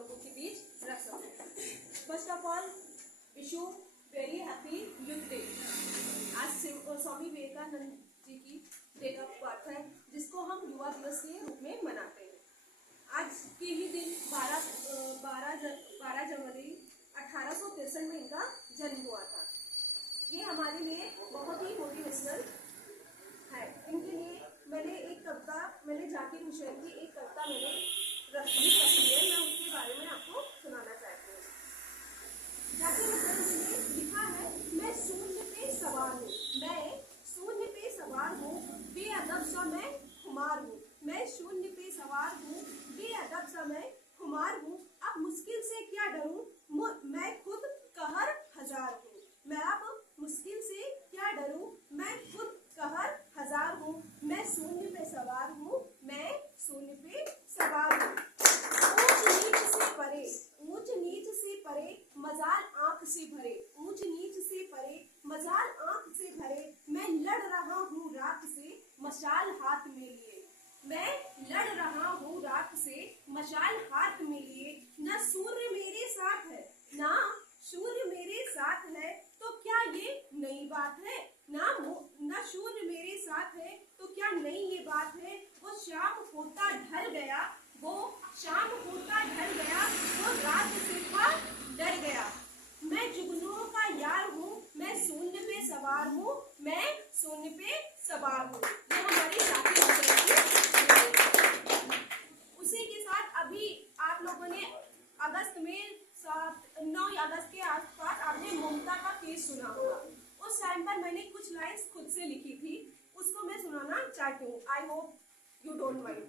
लोगों के बीच रख सकूं। First of all wish you very happy youth day. आज स्वामी विवेकानंद जी की डेट ऑफ बर्थ है, जिसको हम युवा दिवस के रूप में मनाते हैं। आज के ही दिन 12 जनवरी 1863 में इनका जन्म हुआ था। ये हमारे लिए बहुत ही मोटिवेशनल है। इनके लिए मैंने जाकिर हुसैन की एक कविता मैंने रखी है, मैं उसके बारे में आपको सुनाना चाहती हूँ। जाकिर हुसैन जी ने लिखा है, मैं शून्य पे सवार हूँ, मैं शून्य पे सवार हूँ, बेअदब सा मैं खुमार हूँ। मैं शून्य पे सवार हूँ, बेअदब सा मैं खुमार हूँ। अब मुश्किल से क्या डरूं, मैं खुद कहर हजार हूँ। मैं अब मुश्किल से क्या डरूं, मैं खुद कहर हजार हूँ। मैं शून्य पे सवार हूँ, मैं शून्य पे सवार हूँ। ऊंच नीच से परे, ऊंच नीच से परे, मजाल आंख से भरे। ऊंच नीच से परे, मजाल आंख से भरे। मैं लड़ रहा हूँ राख से, मशाल हाथ में लिए। मैं लड़ रहा हूँ राख से, मशाल हाथ में लिए। न सूर्य मेरे साथ है, ना सूर्य मेरे साथ है, तो क्या ये नई बात है? ना सूर्य मेरे साथ है, तो क्या नई ये बात है? वो शाम होता ढल गया, वो शाम होता ढल गया, वो रात से था डर गया। मैं जुगनुओं का यार हूँ, मैं शून्य पे सवार हूँ, मैं शून्य पे सवार हूँ। ये हमारी जाकिर हुसैन की। उसी के साथ अभी आप लोगों ने अगस्त में 9 अगस्त के आसपास आपने ममता का केस सुना होगा। उस टाइम पर मैंने कुछ लाइन्स खुद से लिखी थी, उसको मैं सुनाना चाहती हूँ। I hope you don't mind.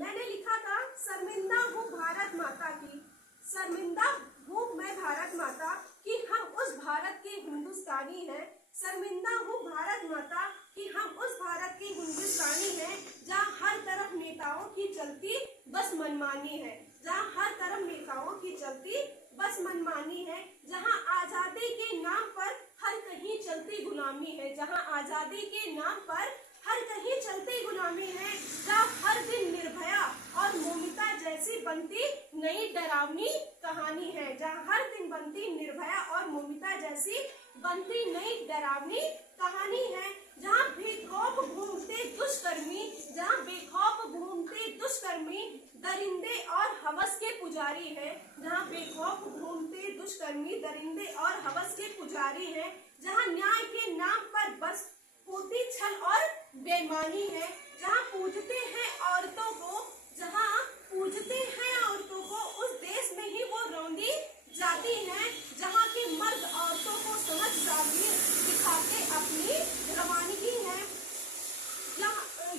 मैंने लिखा था, शर्मिंदा हूँ भारत माता की, शर्मिंदा हूँ मैं भारत माता कि हम उस भारत के हिंदुस्तानी हैं। शर्मिंदा हूँ भारत माता कि हम उस भारत के हिंदुस्तानी हैं, जहाँ हर तरफ नेताओं की चलती बस मनमानी है। जहाँ हर तरफ नेताओं की चलती बस मनमानी है। जहाँ आजादी के नाम पर हर कहीं चलती गुलामी है। जहाँ आजादी के नाम पर हर कहीं चलती गुलामी है। जहाँ हर दिन निर्भया और मोमिता जैसी बनती नई डरावनी कहानी है। जहाँ हर दिन बनती निर्भया और मोमिता जैसी बनती नई डरावनी कहानी है। जहाँ बेखौफ घूमते दुष्कर्मी, जहाँ बेखौफ घूमते दुष्कर्मी दरिंदे और हवस के पुजारी हैं। जहाँ बेखौफ घूमते दुष्कर्मी दरिंदे और हवस के पुजारी हैं। जहाँ न्याय के नाम पर बस होती छल और बेईमानी है। जहाँ पूजते हैं औरतों को, जहाँ पूजते हैं औरतों को, उस देश में ही वो रौंदी जाती हैं। जहाँ के मर्द औरतों को समझ जाती दिखाते अपनी रवानगी है।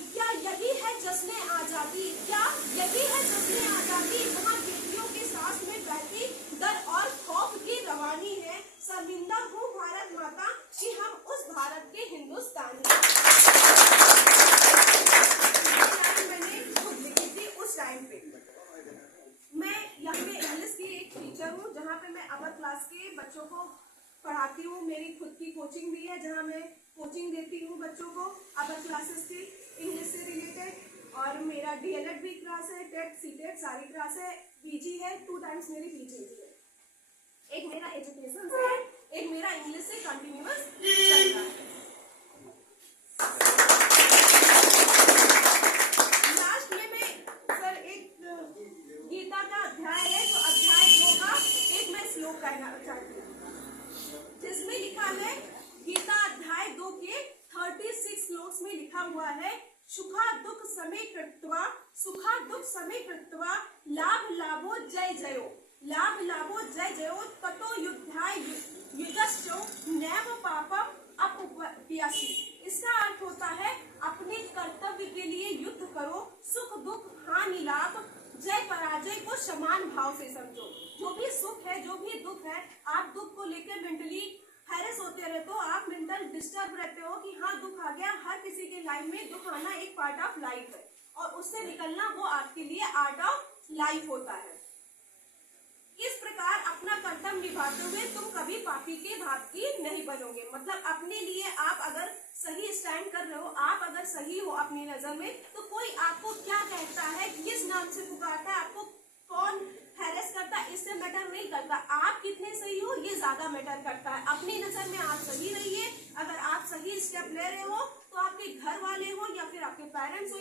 क्या यही है जश्न आजादी? क्या यही है जश्न आजादी? वहाँ बेटियों के सांस में बहती डर और खौफ की रवानी है। शर्मिंदा हूँ भारत माता कि हम उस भारत के हिंदुस्तानी। मैंने खुद लिखी थी उस टाइम पे। मैं यहाँ पे इंग्लिश की एक टीचर हूँ, जहाँ पे मैं अपर क्लास के बच्चों को पढ़ाती हूँ। मेरी खुद की कोचिंग भी है, जहाँ मैं कोचिंग देती हूँ बच्चों को अपर क्लासेस की इंग्लिश से रिलेटेड। और मेरा DLED भी क्लास है, टेट सीटेट सारी क्लास है, PG है, 2 टाइम्स मेरी PG भी है। एक मेरा एजुकेशन से है, एक मेरा इंग्लिश से कंटिन्यूअस चल रहा है। लास्ट में मैं सर एक गीता का अध्याय है, तो अध्याय 2 का एक मैं श्लोक कहना चाहती हूँ, जिसमें लिखा है, गीता अध्याय 2 के 36 श्लोक में लिखा हुआ है, सुखा दुख समय कृत्वा, सुखा दुख समय कृत्वा, लाभ लाभो जय जयो, लाभ लाभो जय जयो, ततो युद्धाय युजश्चो नैव पापम अपयासि। इसका अर्थ होता है, अपने कर्तव्य के लिए युद्ध करो, सुख दुख हानि लाभ जय पराजय को समान भाव से समझो। जो भी सुख है, जो भी दुख है, आप दुख को लेकर मेंटली हैरेस होते रहते हो, आप मेंटल डिस्टर्ब रहते हो कि हाँ दुख आ गया। हर किसी के लाइफ में दुख आना एक पार्ट ऑफ लाइफ है, और उससे निकलना वो आपके लिए आर्ट ऑफ लाइफ होता है। इस प्रकार अपना कर्तव्य निभाते हुए तुम कभी पापी के भाग की नहीं बनोगे। मतलब अपने लिए आप अगर सही स्टैंड कर रहे हो, आप अगर सही हो अपनी नजर में, तो कोई आपको क्या कहता है, किस नाम से पुकारता है, आपको कौन नहीं करता, आप कितने सही हो ये ज्यादा मैटर करता है। अपनी नजर में आप सही रहिए। अगर आप सही स्टेप ले रहे हो तो आपके घर वाले हो या फिर आपके पेरेंट्स